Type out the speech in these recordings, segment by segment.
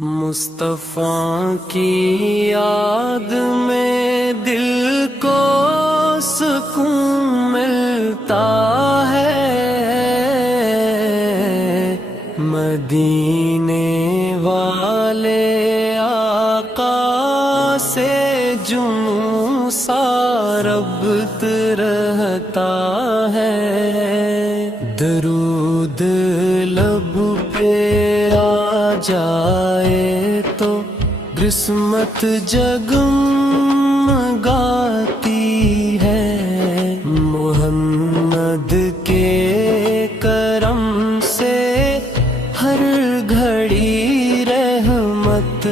مصطفیٰ کی یاد میں دل کو سکون ملتا ہے، مدینے والے آقا سے جنوں سا ربط رہتا ہے۔ درود لب پہ آ جائے تو قسمت جگمگاتی ہے، محمد کے کرم سے ہر گھڑی رحمت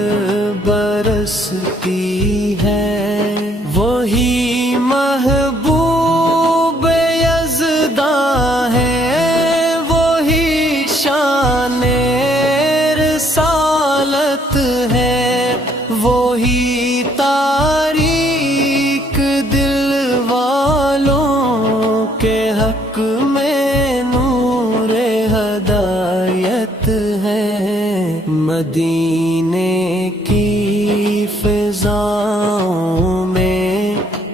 برستی ہے۔ وہی محبوب یزداں ہے، وہی شان رسالت ہے، وہی تاریک دل والوں کے حق میں نور ہدایت ہے۔ مدینے کی فضاؤں میں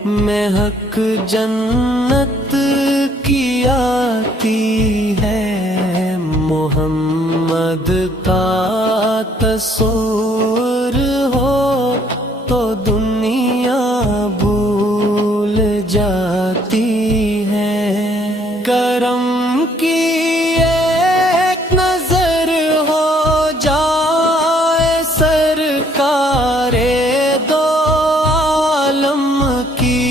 مہک جنت کی آتی ہے، محمد کا تصور ہو تو دنیا بھول جاتی ہے۔ کرم کی ایک نظر ہو جائے سرکار دو عالم کی،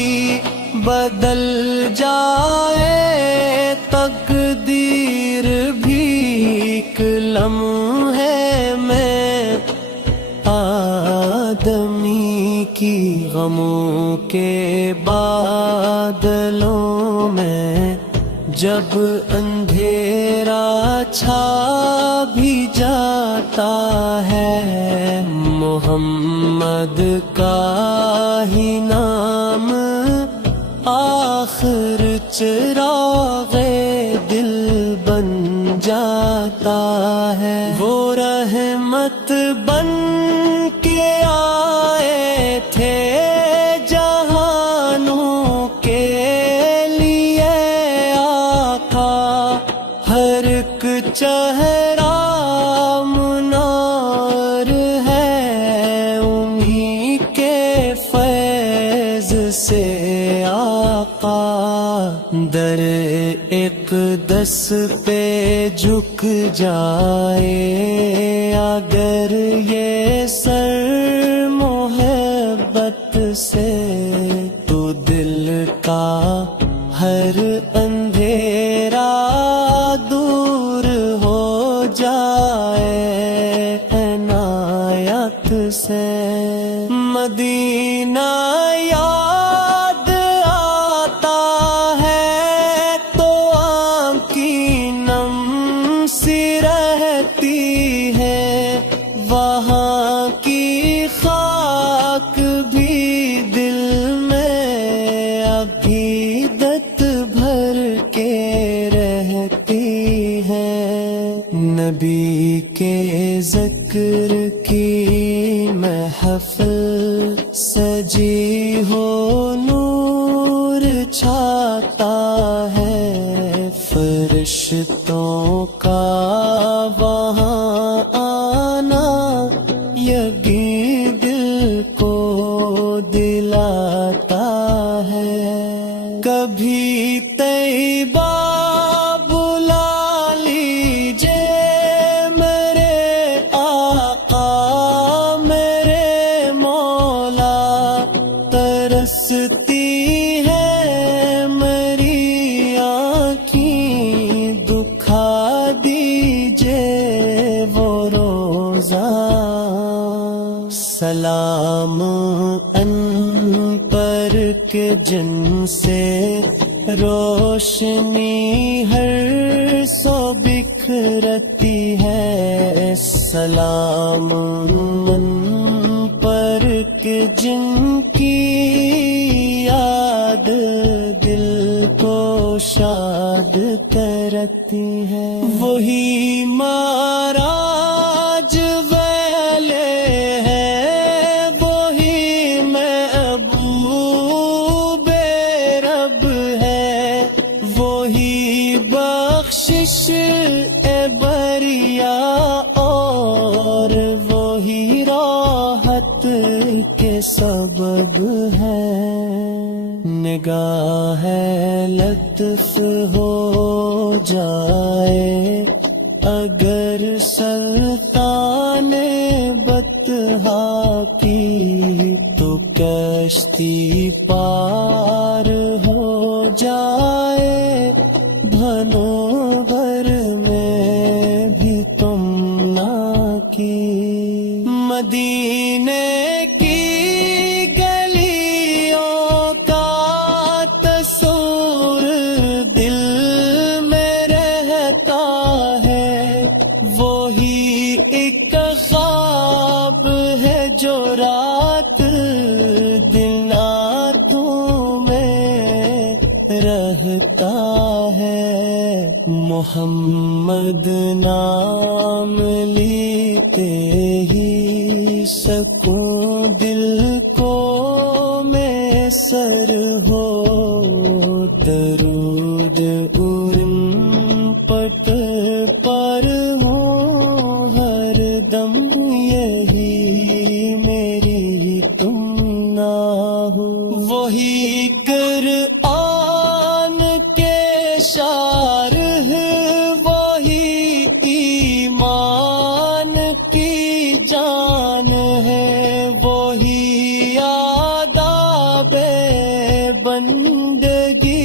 بدل جائے تقدیر بھی ایک لمحے میں آدمی کی۔ غموں کے بادلوں میں جب اندھیرا چھا بھی جاتا ہے، محمد کا ہی نام آخر چراغ دل بن جاتا ہے۔ وہ رحمت بن کے آئے تھے جہانوں کے لیے آقا، ہر ایک چہرہ منار ہے انہی کے فیض سے آقا۔ در اقدس پہ جھک جائے اگر یہ سر محبت سے، تو دل کا ہر اندھیرا دور ہو جائے عنایت سے۔ مدینہ یاد آتا ہے تو آنکھیں نم سی رہتی ہے، وہاں کی خاک بھی دل میں عقیدت بھر کے رہتی ہے۔ نبی کے ذکر کی محفل سجی ہو نور چھاتا ہے، فرشتوں کا وہاں آنا یقین دل کو دلاتا ہے۔ کبھی طیبہ بلا لیجے میرے آقا میرے مولا، ترستی ہے میری آنکھیں، دکھا دیجے وہ روزہ۔ سلام ان پر کے جن سے روشنی ہر سو بکھرتی ہے، سلام ان پر کے جن کی یاد دل کو شاد کرتی ہے۔ وہی معراج والے سبب ہے، نگاہ لطف ہو جائے اگر سلطان بطحا کی، تو کشتی پار ہو جائے بھنور میں بھی تم نہ کی۔ مدینے کی گلیوں کا تصور دل میں رہتا ہے، وہی ایک خواب ہے جو رات دن آنکھوں میں رہتا ہے۔ محمد نام لیتے ہی سکون دل کو میسر ہو، درود ارم پٹ پر ہو ہر دم، یہی میری تمنا ہو۔ وہی قرآن کے شارح، وہی ایمان کی جان ہے، وہی آداب بندگی،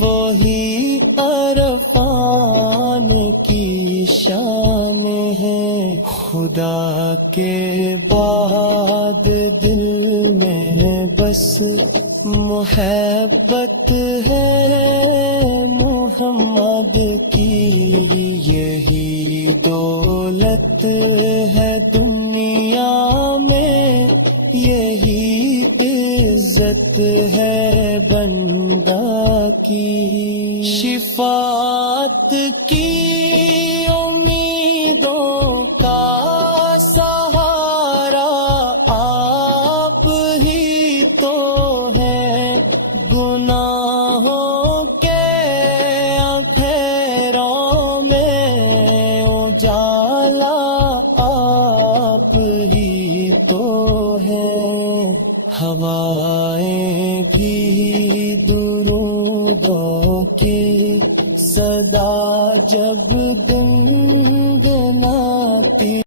وہی عرفان کی شان ہے۔ خدا کے بعد دل میں بس محبت ہے محمد کی، یہی دولت ہے دنیا میں، یہی عزت ہے بندہ کی۔ شفاعت کی امیدوں کا سہارا آپ ہی تو ہیں، گناہوں کے اندھیروں میں اجالا آپ ہی تو ہیں۔ ہوائیں بھی درودوں کی صدا جب دل